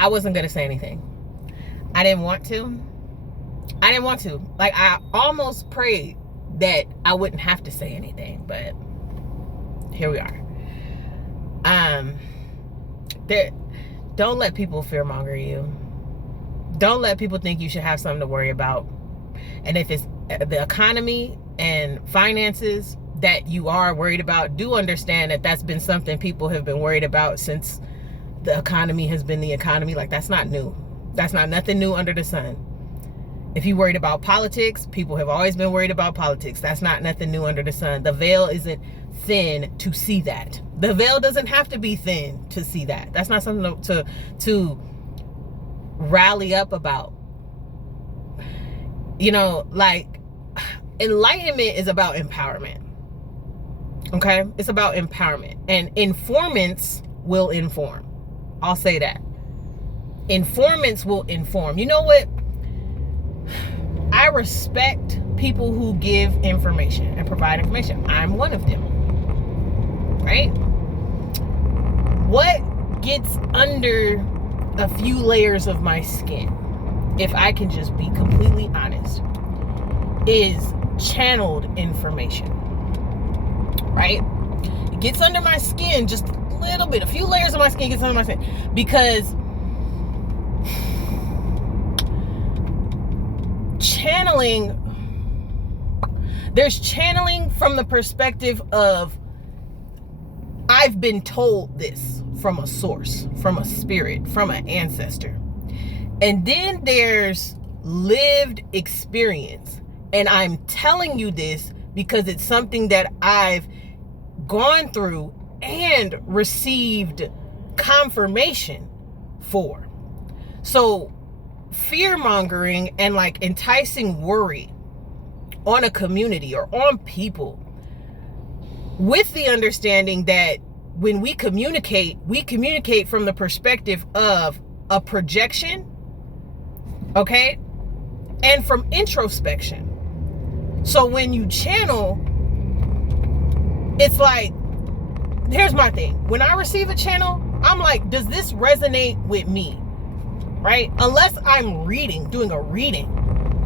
I wasn't going to say anything. I didn't want to. Like, I almost prayed that I wouldn't have to say anything, but here we are. Don't let people fearmonger you. Don't let people think you should have something to worry about. And if it's the economy and finances that you are worried about, do understand that that's been something people have been worried about since the economy has been the economy. Like, that's not new. That's not nothing new under the sun. If you're worried about politics, people have always been worried about politics. That's not nothing new under the sun. The veil isn't thin to see that. The veil doesn't have to be thin to see that. That's not something to rally up about. You know, like, enlightenment is about empowerment. Okay? It's about empowerment. And informants will inform. I'll say that. Informants will inform. You know what? I respect people who give information and provide information. I'm one of them. Right? What gets under a few layers of my skin, if I can just be completely honest, is channeled information. Right? It gets under my skin just a little bit. A few layers of my skin gets under my skin. Because channeling, there's channeling from the perspective of, I've been told this from a source, from a spirit, from an ancestor. And then there's lived experience. And I'm telling you this because it's something that I've gone through and received confirmation for. So fear mongering and like enticing worry on a community or on people, with the understanding that when we communicate from the perspective of a projection, okay, and from introspection. So when you channel, it's like, here's my thing. When I receive a channel, I'm like, does this resonate with me? Right? Unless I'm doing a reading,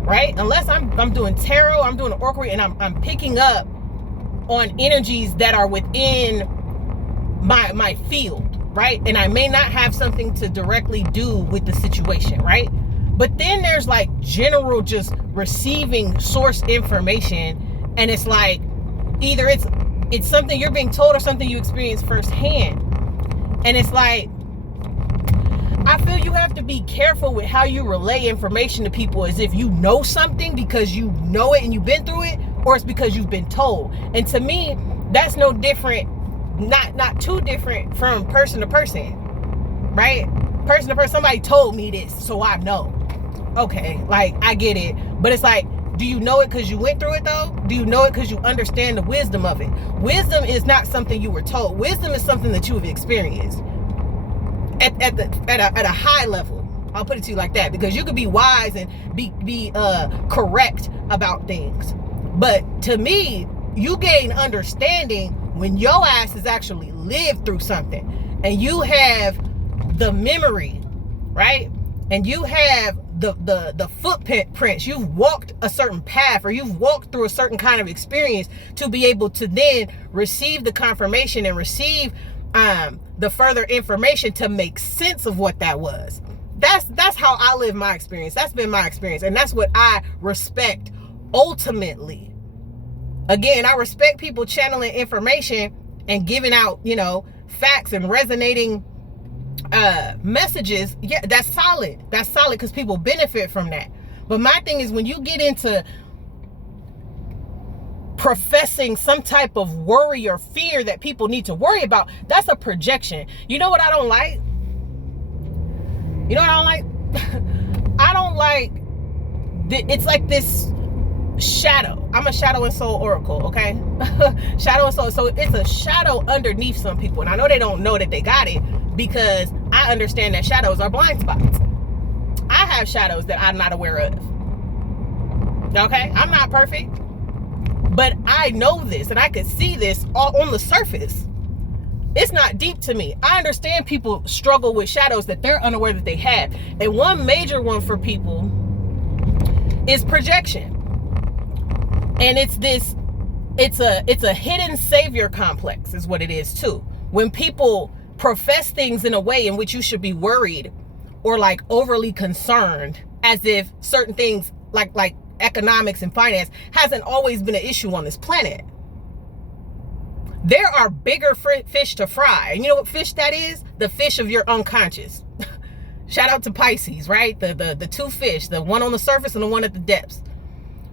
right? Unless I'm doing tarot, I'm doing an oracle, and I'm picking up on energies that are within my field, right? And I may not have something to directly do with the situation, right? But then there's like general just receiving source information, and it's like either it's something you're being told or something you experience firsthand. And it's like, I feel you have to be careful with how you relay information to people, as if you know something because you know it and you've been through it, or it's because you've been told. And to me, that's no different, not too different from person to person, right? Person to person, somebody told me this, so I know. Okay, like, I get it. But it's like, do you know it because you went through it though? Do you know it because you understand the wisdom of it? Wisdom is not something you were told. Wisdom is something that you have experienced at a high level. I'll put it to you like that, because you could be wise and be correct about things. But to me, you gain understanding when your ass has actually lived through something, and you have the memory, right? And you have the footprints. You've walked a certain path, or you've walked through a certain kind of experience to be able to then receive the confirmation and receive the further information to make sense of what that was. That's how I live my experience. That's been my experience, and that's what I respect ultimately. Again, I respect people channeling information and giving out, facts and resonating messages. Yeah, that's solid. That's solid, because people benefit from that. But my thing is, when you get into professing some type of worry or fear that people need to worry about, that's a projection. You know what I don't like? I don't like it's like this shadow. I'm a shadow and soul oracle, okay? Shadow and soul. So it's a shadow underneath some people, and I know they don't know that they got it, because I understand that shadows are blind spots. I have shadows that I'm not aware of. Okay? I'm not perfect, but I know this, and I can see this all on the surface. It's not deep to me. I understand people struggle with shadows that they're unaware that they have. And one major one for people is projection. And it's a hidden savior complex is what it is too. When people profess things in a way in which you should be worried or like overly concerned, as if certain things like economics and finance hasn't always been an issue on this planet. There are bigger fish to fry. And you know what fish that is? The fish of your unconscious. Shout out to Pisces, right? The two fish, the one on the surface and the one at the depths,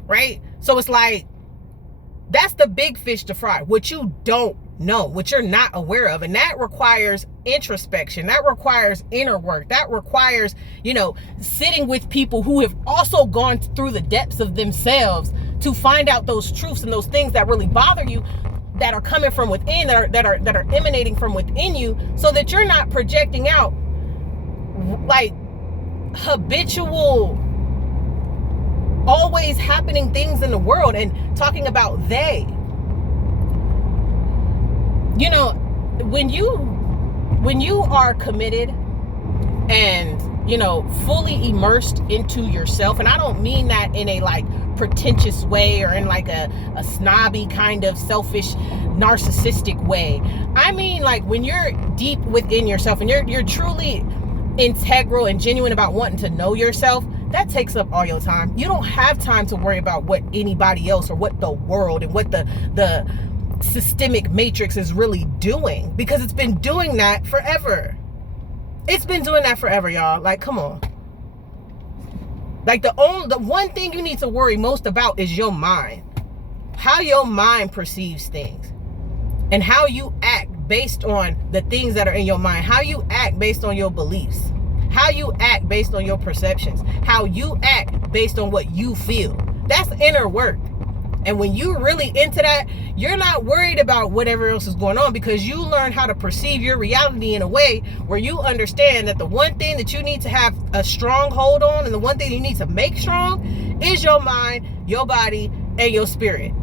right? So it's like, that's the big fish to fry, what you don't know, what you're not aware of. And that requires introspection. That requires inner work. That requires, sitting with people who have also gone through the depths of themselves to find out those truths and those things that really bother you, that are coming from within, that are emanating from within you, so that you're not projecting out like habitual, always happening things in the world and talking about they. When you are committed and fully immersed into yourself, and I don't mean that in a like pretentious way or in like a snobby kind of selfish narcissistic way. I mean like when you're deep within yourself and you're truly integral and genuine about wanting to know yourself, that takes up all your time. You don't have time to worry about what anybody else or what the world and what the systemic matrix is really doing, because it's been doing that forever. It's been doing that forever, y'all. Like, come on. Like the one thing you need to worry most about is your mind. How your mind perceives things and how you act based on the things that are in your mind. How you act based on your beliefs. How you act based on your perceptions. How you act based on what you feel. That's inner work. And when you really into that, you're not worried about whatever else is going on, because you learn how to perceive your reality in a way where you understand that the one thing that you need to have a strong hold on, and the one thing you need to make strong, is your mind, your body, and your spirit.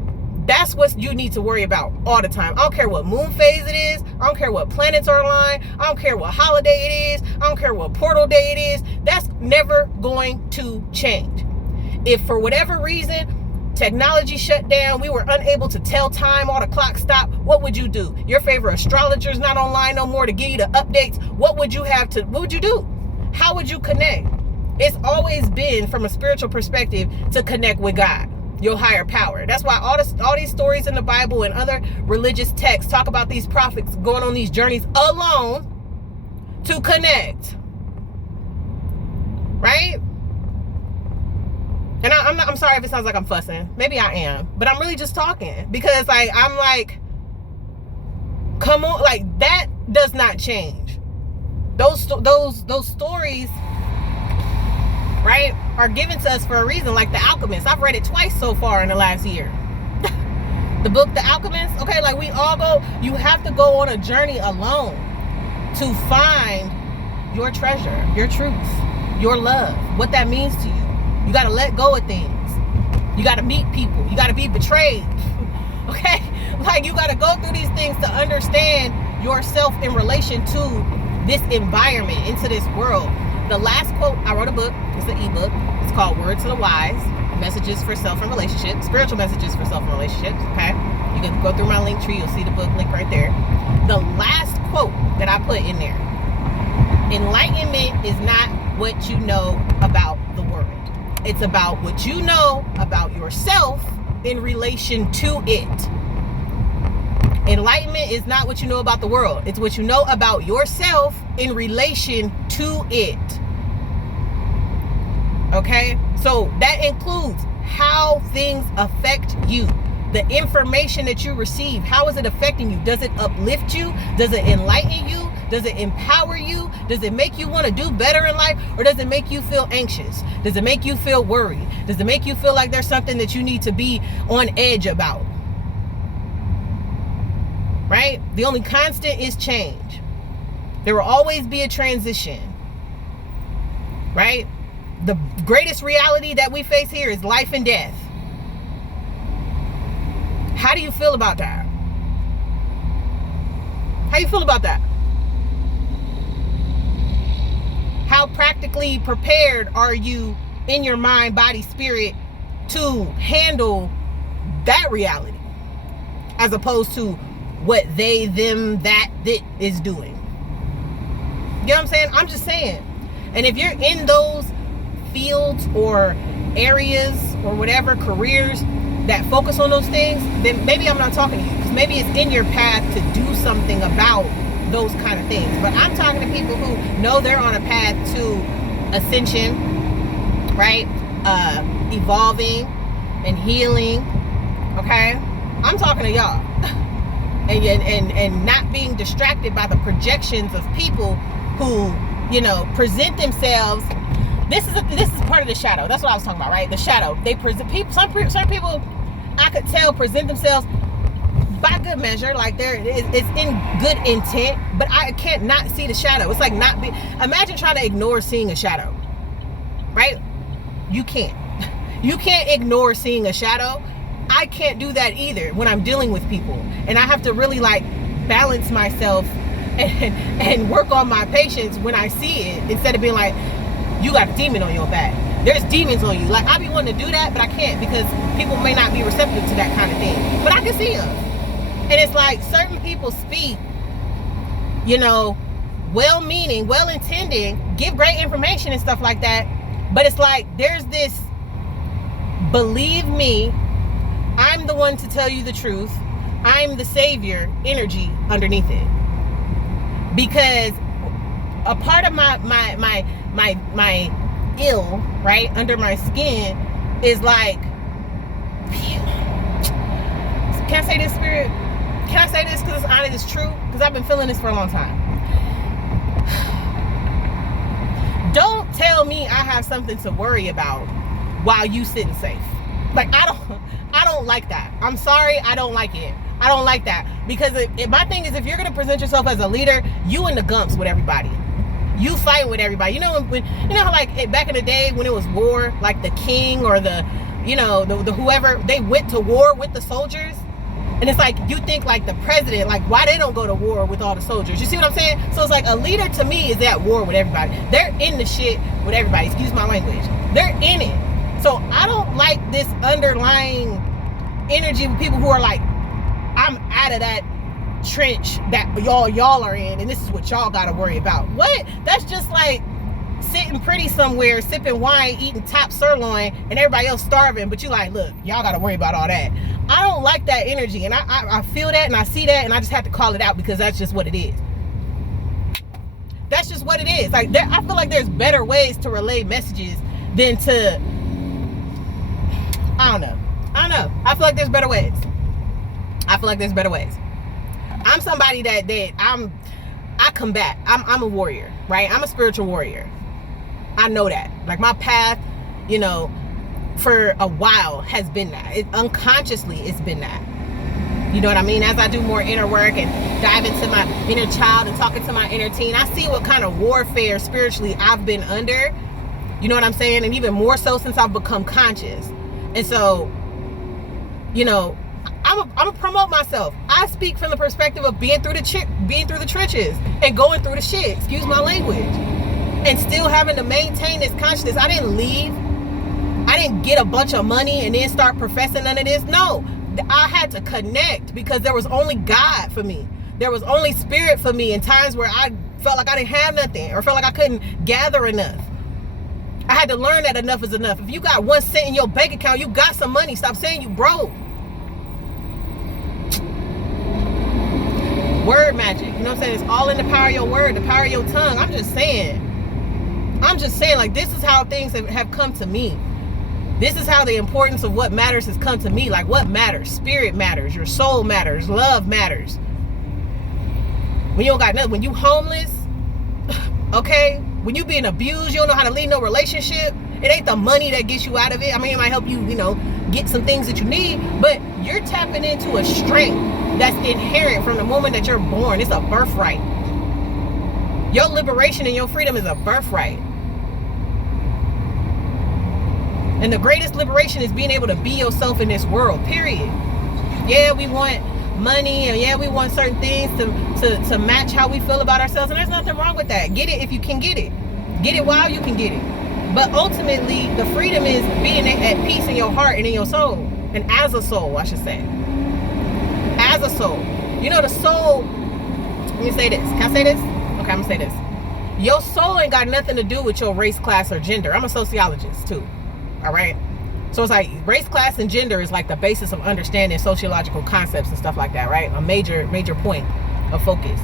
That's what you need to worry about all the time. I don't care what moon phase it is. I don't care what planets are aligned. I don't care what holiday it is. I don't care what portal day it is. That's never going to change. If for whatever reason technology shut down, we were unable to tell time, all the clocks stopped, what would you do? Your favorite astrologer's not online no more to give you the updates. What would you do? How would you connect? It's always been, from a spiritual perspective, to connect with God, your higher power. That's why all these stories in the Bible and other religious texts talk about these prophets going on these journeys alone to connect. Right? And I'm sorry if it sounds like I'm fussing. Maybe I am. But I'm really just talking. Because I'm like, come on, like that does not change. Those stories, right, are given to us for a reason, like The Alchemist. I've read it twice so far in the last year. The book The Alchemist, okay, like you have to go on a journey alone to find your treasure, your truth, your love, what that means to you. You got to let go of things. You got to meet people. You got to be betrayed. Okay? Like, you got to go through these things to understand yourself in relation to this environment, into this world. The last quote, I wrote a book. It's an ebook. It's called Words to the Wise, Messages for Self and Relationships, Spiritual Messages for Self and Relationships. Okay? You can go through my link tree. You'll see the book link right there. The last quote that I put in there: enlightenment is not what you know about the world. It's about what you know about yourself in relation to it. Enlightenment is not what you know about the world. It's what you know about yourself in relation to it. Okay? So that includes how things affect you. The information that you receive, how is it affecting you? Does it uplift you? Does it enlighten you? Does it empower you? Does it make you want to do better in life? Or does it make you feel anxious? Does it make you feel worried? Does it make you feel like there's something that you need to be on edge about? Right? The only constant is change. There will always be a transition. Right? The greatest reality that we face here is life and death. How do you feel about that? How you feel about that? How practically prepared are you in your mind, body, spirit to handle that reality as opposed to what they, them, that is doing? You know what I'm saying? I'm just saying. And if you're in those fields or areas or whatever, careers that focus on those things, then maybe I'm not talking to you, because maybe it's in your path to do something about those kind of things. But I'm talking to people who know they're on a path to ascension, right? Evolving and healing. Okay? I'm talking to y'all. and not being distracted by the projections of people who, you know, present themselves. This is part of the shadow. That's what I was talking about, right? The shadow. They present people. Some people, I could tell, present themselves by good measure, like it's in good intent, but I can't not see the shadow. It's like imagine trying to ignore seeing a shadow, right? You can't ignore seeing a shadow. I can't do that either when I'm dealing with people, and I have to really like balance myself and work on my patience when I see it, instead of being like, you got a demon on your back. There's demons on you. Like, I be wanting to do that, but I can't, because people may not be receptive to that kind of thing. But I can see them. And it's like certain people speak, you know, well-meaning, well-intending, give great information and stuff like that. But it's like there's this, believe me, I'm the one to tell you the truth, I'm the savior energy underneath it. Because a part of my ill, right, under my skin is like, can I say this, spirit? Can I say this because it's honest, it's true? Because I've been feeling this for a long time. Don't tell me I have something to worry about while you sitting safe. Like, I don't like that. I'm sorry, I don't like it. I don't like that. Because my thing is, if you're going to present yourself as a leader, you in the gumps with everybody. You fight with everybody. You know, when you know how, like, back in the day when it was war, like the king or the, you know, the whoever, they went to war with the soldiers. And it's like, you think like the president, like, why they don't go to war with all the soldiers? You see what I'm saying? So it's like, a leader to me is at war with everybody. They're in the shit with everybody. Excuse my language. They're in it. So I don't like this underlying energy with people who are like, I'm out of that trench that y'all are in, and this is what y'all gotta worry about. What? That's just like sitting pretty somewhere, sipping wine, eating top sirloin, and everybody else starving, but you like, look, y'all gotta worry about all that. I don't like that energy, and I feel that, and I see that, and I just have to call it out, because that's just what it is. That's just what it is. Like, I feel like there's better ways to relay messages than to, I don't know. I feel like there's better ways. I'm somebody that I combat. I'm a warrior, right? I'm a spiritual warrior. I know that. Like, my path, you know, for a while has been that. Unconsciously, it's been that. You know what I mean? As I do more inner work and dive into my inner child and talking to my inner teen, I see what kind of warfare spiritually I've been under. You know what I'm saying? And even more so since I've become conscious. And so, you know, I'm gonna promote myself. I speak from the perspective of being through the trenches and going through the shit. Excuse my language. And still having to maintain this consciousness. I didn't leave. I didn't get a bunch of money and then start professing none of this. No, I had to connect, because there was only God for me. There was only spirit for me in times where I felt like I didn't have nothing, or felt like I couldn't gather enough. I had to learn that enough is enough. If you got 1 cent in your bank account, you got some money. Stop saying you broke. Word magic. You know what I'm saying? It's all in the power of your word, the power of your tongue. I'm just saying, like, this is how things have come to me. This is how the importance of what matters has come to me. Like, what matters? Spirit matters. Your soul matters. Love matters. When you don't got nothing, when you homeless, okay? When you being abused, you don't know how to lead no relationship. It ain't the money that gets you out of it. I mean, it might help you, you know, get some things that you need, but you're tapping into a strength that's inherent from the moment that you're born. It's a birthright. Your liberation and your freedom is a birthright. And the greatest liberation is being able to be yourself in this world, period. Yeah, we want money, and yeah, we want certain things to match how we feel about ourselves, and there's nothing wrong with that. Get it if you can get it. Get it while you can get it. But ultimately, the freedom is being at peace in your heart and in your soul. And as a soul, I should say. As a soul. You know, the soul, let me say this. Can I say this? Okay, I'm gonna say this. Your soul ain't got nothing to do with your race, class, or gender. I'm a sociologist too. All right? So it's like race, class, and gender is like the basis of understanding sociological concepts and stuff like that, right? A major point of focus.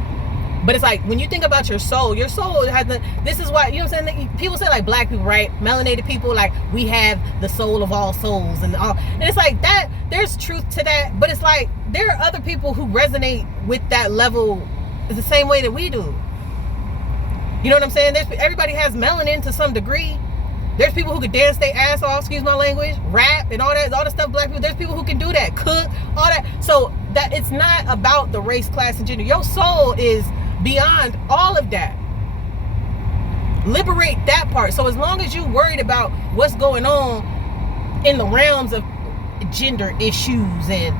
But it's like, when you think about your soul has this is why, you know what I'm saying? People say, like, black people, right? Melanated people, like, we have the soul of all souls and all. And it's like that, there's truth to that. But it's like, there are other people who resonate with that level the same way that we do. You know what I'm saying? Everybody has melanin to some degree. There's people who can dance their ass off, excuse my language, rap and all the stuff black people, there's people who can do that, cook, all that. So that it's not about the race, class, and gender. Your soul is beyond all of that. Liberate that part. So as long as you're worried about what's going on in the realms of gender issues and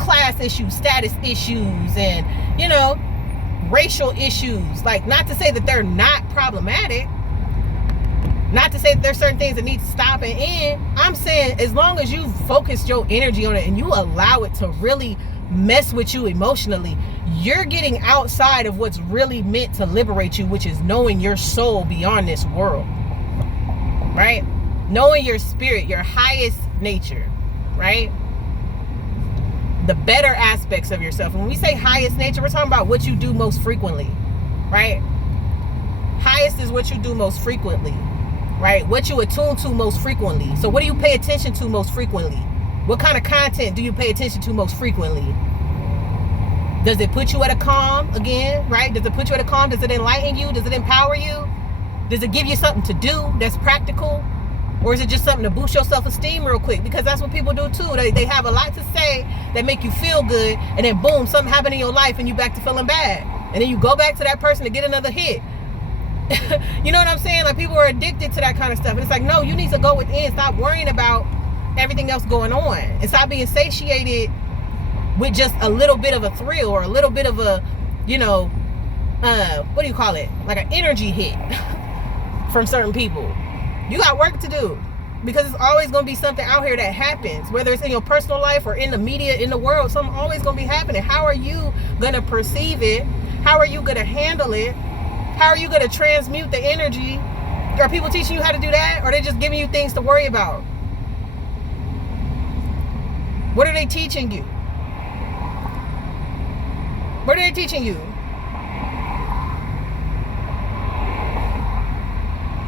class issues, status issues, and, you know, racial issues, like, not to say that they're not problematic, not to say that there's certain things that need to stop and end. I'm saying as long as you focus your energy on it and you allow it to really mess with you emotionally, you're getting outside of what's really meant to liberate you, which is knowing your soul beyond this world, right? Knowing your spirit, your highest nature, right? The better aspects of yourself. When we say highest nature, we're talking about what you do most frequently, right? Highest is what you do most frequently, right? What you attune to most frequently. So what do you pay attention to most frequently? What kind of content do you pay attention to most frequently? Does it put you at a calm again, right? Does it put you at a calm? Does it enlighten you? Does it empower you? Does it give you something to do that's practical? Or is it just something to boost your self-esteem real quick? Because that's what people do too. They have a lot to say that make you feel good, and then boom, something happened in your life and you back to feeling bad. And then you go back to that person to get another hit. You know what I'm saying? Like, people are addicted to that kind of stuff. And it's like, no, you need to go within. Stop worrying about everything else going on. And stop being satiated with just a little bit of a thrill or a little bit of a, you know, what do you call it? Like an energy hit from certain people. You got work to do, because it's always going to be something out here that happens, whether it's in your personal life or in the media, in the world. Something always going to be happening. How are you going to perceive it? How are you going to handle it? How are you going to transmute the energy? Are people teaching you how to do that? Or are they just giving you things to worry about? What are they teaching you? What are they teaching you?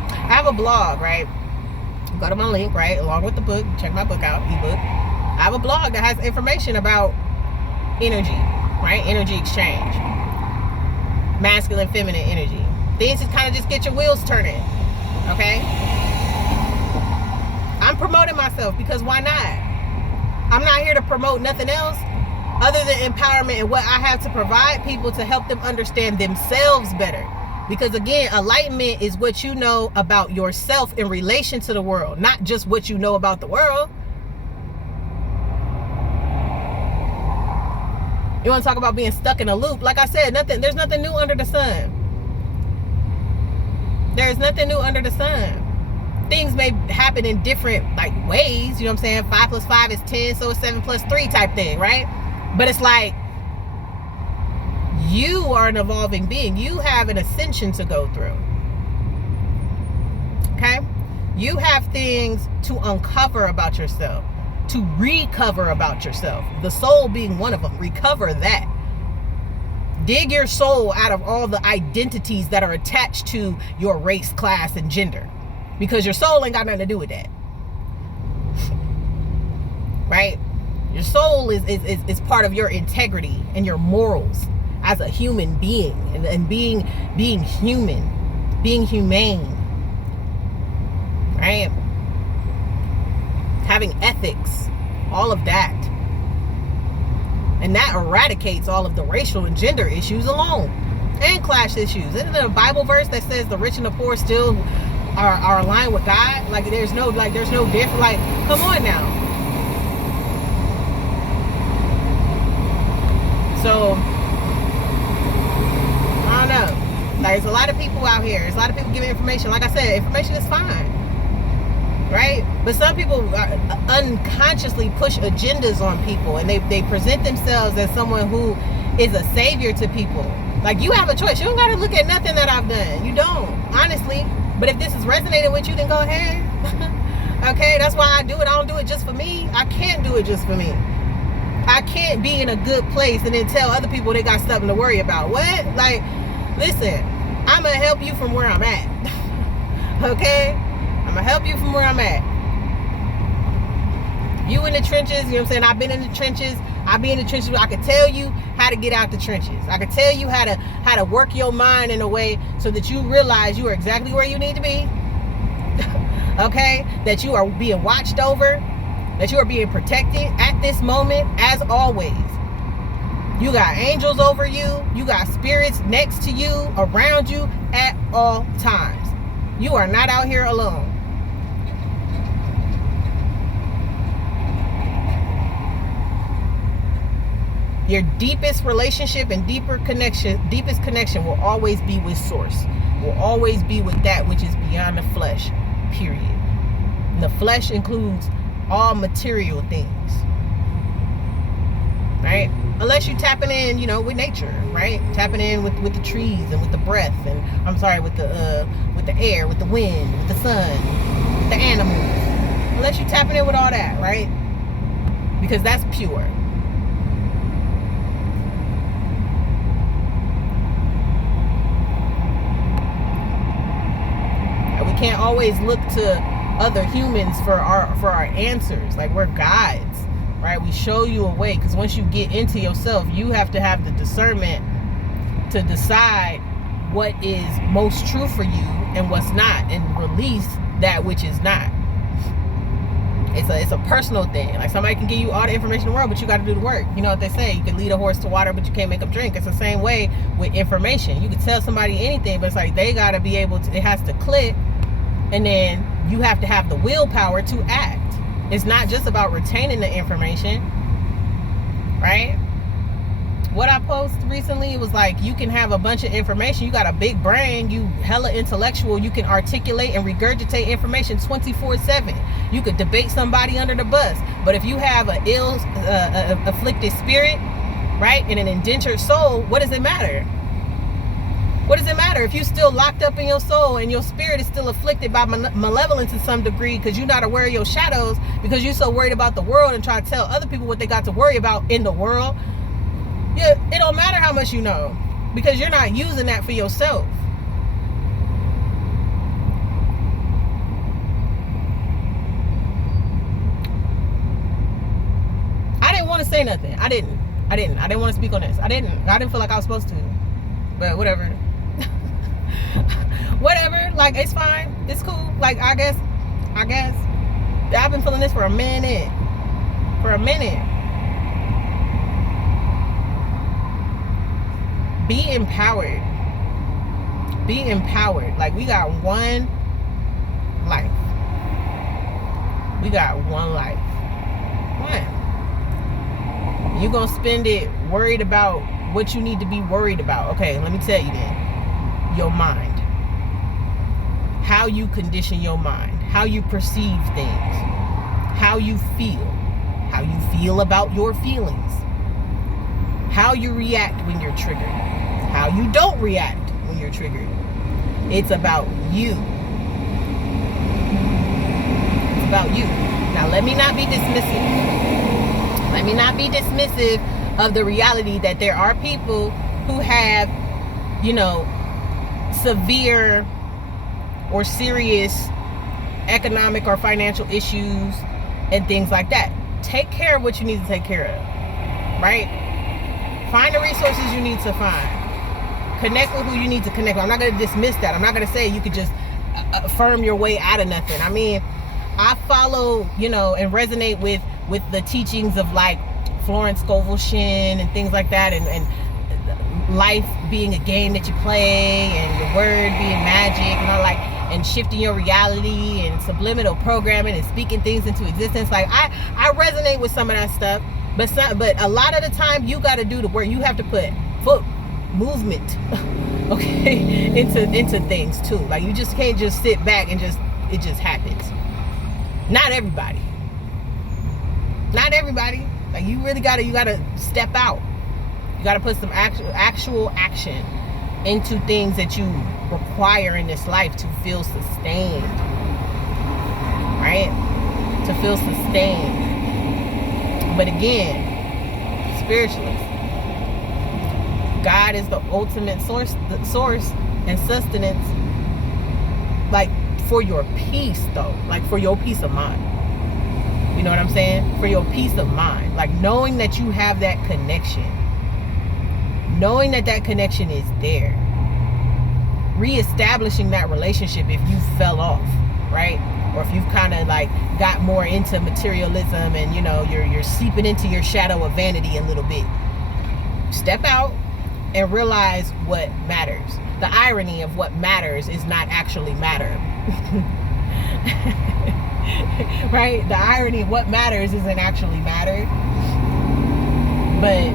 I have a blog, right? Go to my link, right? Along with the book. Check my book out, ebook. I have a blog that has information about energy, right? Energy exchange. Masculine, feminine energy. Things that kind of just get your wheels turning, okay? I'm promoting myself because why not? I'm not here to promote nothing else other than empowerment and what I have to provide people to help them understand themselves better. Because again, enlightenment is what you know about yourself in relation to the world, not just what you know about the world. You want to talk about being stuck in a loop? Like I said, there's nothing new under the sun. There's nothing new under the sun. Things may happen in different like ways, you know what I'm saying? 5 plus 5 is 10, so it's 7 plus 3 type thing, right? But it's like, you are an evolving being. You have an ascension to go through. Okay? You have things to uncover about yourself, to recover about yourself. The soul being one of them. Recover that. Dig your soul out of all the identities that are attached to your race, class, and gender. Because your soul ain't got nothing to do with that. Right? Your soul is part of your integrity and your morals as a human being, and being human, being humane, right? Having ethics, all of that. And that eradicates all of the racial and gender issues alone, and class issues. Isn't there a Bible verse that says the rich and the poor still are aligned with God? Like there's no difference. Like, come on now. So, I don't know. Like, there's a lot of people out here. There's a lot of people giving information. Like I said, information is fine. Right? But some people unconsciously push agendas on people, and they present themselves as someone who is a savior to people. Like, you have a choice. You don't got to look at nothing that I've done. You don't, honestly. But if this is resonating with you, then go ahead. Okay? That's why I do it. I don't do it just for me. I can't do it just for me. I can't be in a good place and then tell other people they got something to worry about. What? Like, listen, I'm going to help you from where I'm at. Okay? I'm going to help you from where I'm at. You in the trenches, you know what I'm saying? I've been in the trenches. I be in the trenches. I could tell you how to get out the trenches. I could tell you how to work your mind in a way so that you realize you are exactly where you need to be. Okay? That you are being watched over. That you are being protected at this moment, as always. You got angels over you. You got spirits next to you, around you at all times. You are not out here alone. Your deepest relationship and deepest connection will always be with Source. Will always be with that which is beyond the flesh, period. And the flesh includes all material things, right? Unless you tapping in, with nature, right? Tapping in with the trees and with the breath, and with the air, with the wind, with the sun, with the animals. Unless you tapping in with all that, right? Because that's pure. And we can't always look to other humans for our answers. Like, we're guides, right? We show you a way, because once you get into yourself, you have to have the discernment to decide what is most true for you and what's not, and release that which is not. It's a personal thing. Like, somebody can give you all the information in the world, but you got to do the work. You know what they say, you can lead a horse to water, but you can't make them drink. It's the same way with information. You can tell somebody anything, but it's like they got to be able to, it has to click, and then you have to have the willpower to act. It's not just about retaining the information, right? What I posted recently was like, you can have a bunch of information. You got a big brain. You hella intellectual. You can articulate and regurgitate information 24/7. You could debate somebody under the bus. But if you have an ill, afflicted spirit, right, and an indentured soul, what does it matter? What does it matter if you're still locked up in your soul and your spirit is still afflicted by malevolence to some degree, because you're not aware of your shadows, because you're so worried about the world and try to tell other people what they got to worry about in the world? Yeah, it don't matter how much you know, because you're not using that for yourself. I didn't want to say nothing. I didn't want to speak on this. I didn't feel like I was supposed to. But whatever. Whatever. Like, it's fine. It's cool. Like, I guess. I've been feeling this for a minute. Be empowered. Like, we got one life. One. You're gonna spend it worried about what you need to be worried about. Okay, let me tell you then. Your mind. How you condition your mind. How you perceive things. How you feel. How you feel about your feelings. How you react when you're triggered. How you don't react when you're triggered. It's about you. It's about you. Now, let me not be dismissive of the reality that there are people who have, severe or serious economic or financial issues and things like that. Take care of what you need to take care of, right? Find the resources you need to find. Connect with who you need to connect with. I'm not going to dismiss that. I'm not going to say you could just affirm your way out of nothing. I mean, I follow, and resonate with the teachings of, like, Florence Scovel Shinn and things like that, and life being a game that you play, and your word being magic, and all, like, and shifting your reality and subliminal programming and speaking things into existence. Like, I resonate with some of that stuff. But a lot of the time, you got to do the work. You have to put foot movement, okay, into things too. Like, you just can't just sit back and it just happens. Not everybody. Like, you really gotta step out. You gotta put some actual action into things that you require in this life to feel sustained, right? To feel sustained. But again, spiritually, God is the ultimate source and sustenance, like, for your peace, though. Like, for your peace of mind. You know what I'm saying? For your peace of mind. Like, knowing that you have that connection. Knowing that connection is there. Reestablishing that relationship if you fell off, right? Or if you've kind of like got more into materialism and, you know, you're seeping into your shadow of vanity a little bit. Step out and realize what matters. The irony of what matters is not actually matter. Right? The irony of what matters isn't actually matter. But